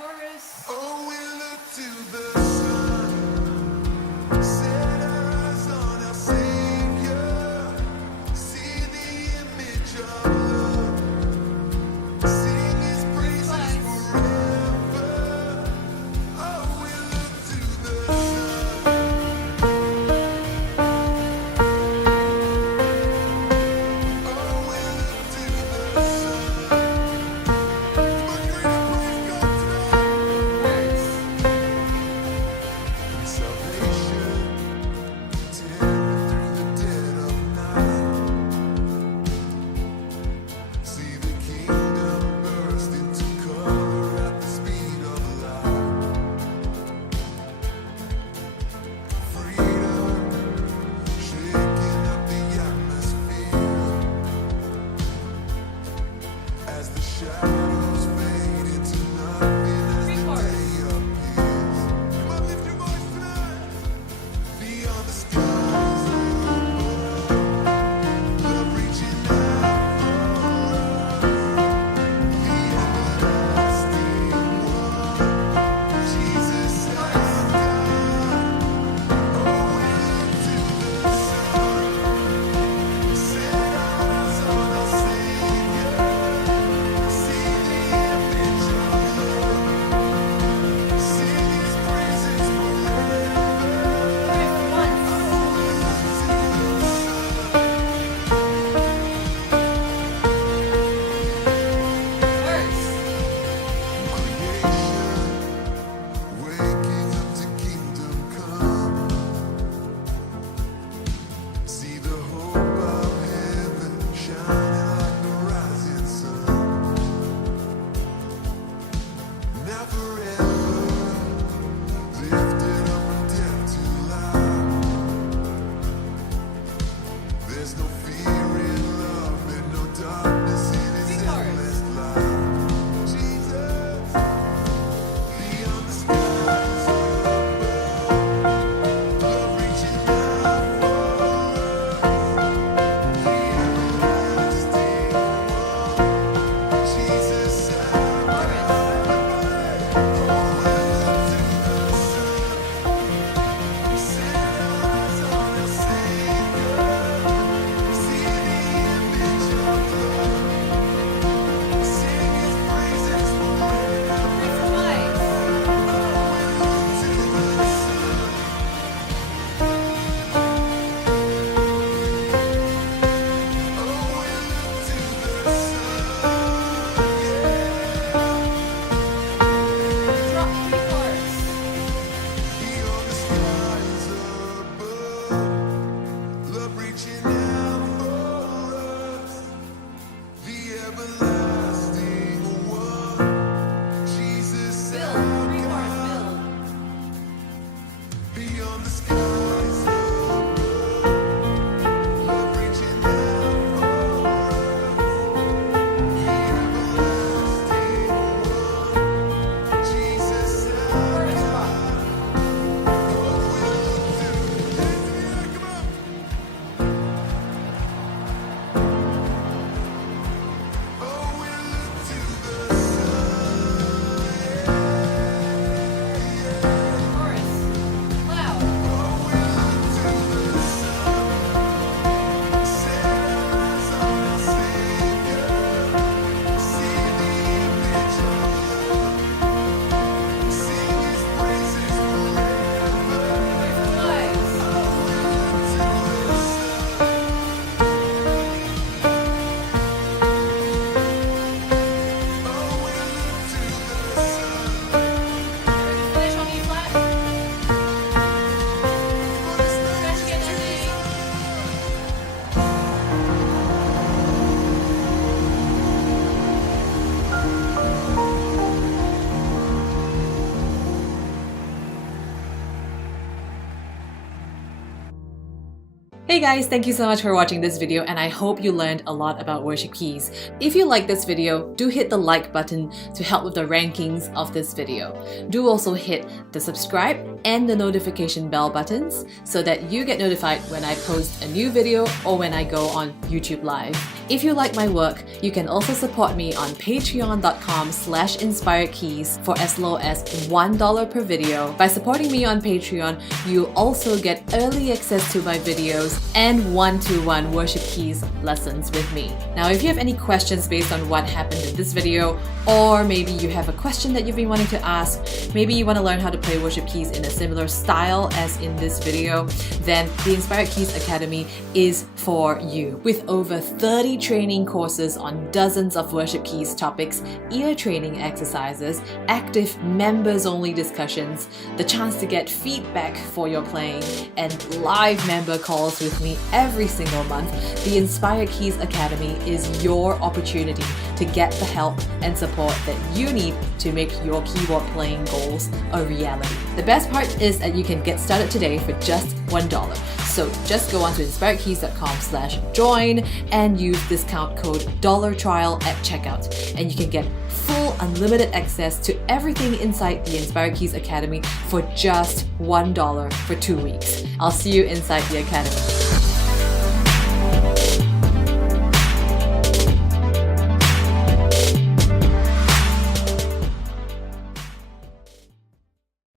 chorus. Oh, we look to the sun, set us on our Savior, see the image of love, sing His praises forever. Oh, we look to the sun. Oh, we look to the sun. Come on, greater praise God tonight. Salvation, tearing through the dead of night. See the kingdom burst into color at the speed of light. Freedom, shaking up the atmosphere as the shadows fade into nothing as the day appears. Come on, lift your voice tonight. Beyond the skies above, love reaching out for us. The everlasting one, Jesus has come. Oh, we look to the sun, set our eyes on our Savior, see the Hey guys, thank you so much for watching this video and I hope you learned a lot about worship keys. If you like this video, do hit the like button to help with the rankings of this video. Do also hit the subscribe and the notification bell buttons so that you get notified when I post a new video or when I go on YouTube Live. If you like my work, you can also support me on patreon.com/inspiredkeys for as low as $1 per video. By supporting me on Patreon, you also get early access to my videos and one-to-one worship keys lessons with me. Now, if you have any questions based on what happened in this video, or maybe you have a question that you've been wanting to ask, maybe you want to learn how to play worship keys in a similar style as in this video, then the Inspired Keys Academy is for you. With over 30 training courses on dozens of worship keys topics, ear training exercises, active members-only discussions, the chance to get feedback for your playing, and live member calls with me every single month, the Inspired Keys Academy is your opportunity to get the help and support that you need to make your keyboard playing goals a reality. The best part is that you can get started today for just $1. So just go on to inspiredkeys.com/join and use discount code $trial at checkout, and you can get full unlimited access to everything inside the Inspired Keys Academy for just $1 for 2 weeks. I'll see you inside the Academy.